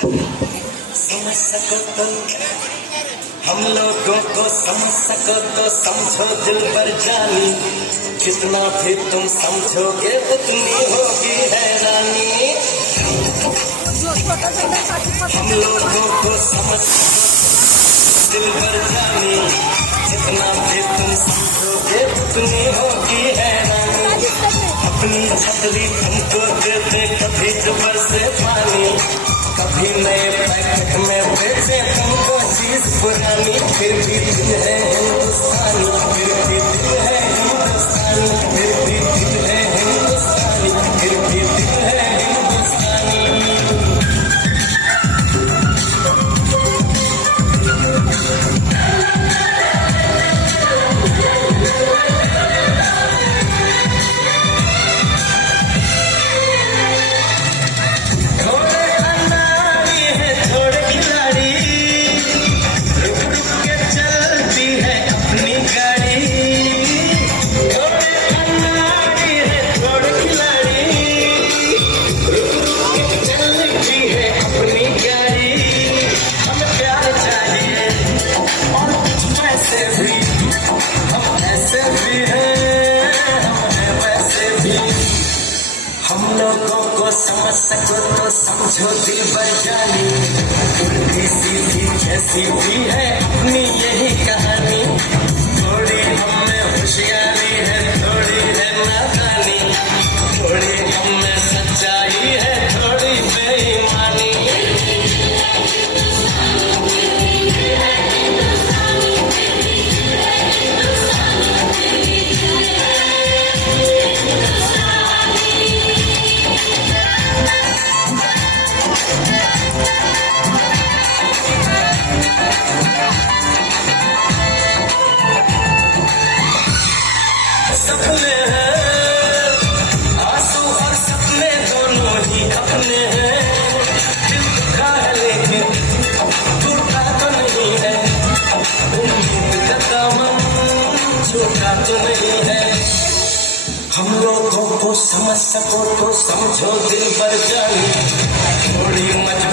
समझ सको तो हम लोगों को समझ सको तो समझो दिल पर जानी, जितना भी तुम समझोगे उतनी होगी हैरानी। हम लोगों को समझ दिल पर जानी, जितना भी तुम समझोगे उतनी होगी हैरानी। अपनी छतरी तुमको दे दे कभी जबर से पानी, कभी नए पैकेट में बेचे तुमको चीज पुरानी। फिर भी दिल है हिंदुस्तानी, फिर भी दिल है हिंदुस्तानी, फिर भी दिल है हिंदुस्तानी, फिर भी दिल है हिंदुस्तानी। हम लोगों को समझ सको तो समझो दिल पर जानी, उल्टी सीधी कैसी भी है अपनी यही कहानी। थोड़ी हम में होशियारी है, थोड़ी है नादानी, थोड़ी हम में सच्चाई है, थोड़ी बेईमानी। सपने हैं आंसू और सपने दोनों ही अपने हैं, दिल दुखा है लेकिन टूटा तो नहीं है, उम्मीद का दामन छूटा तो नहीं है। हम लोगों को समझ सको तो समझो दिल पर जानी, थोड़ी मजबूरी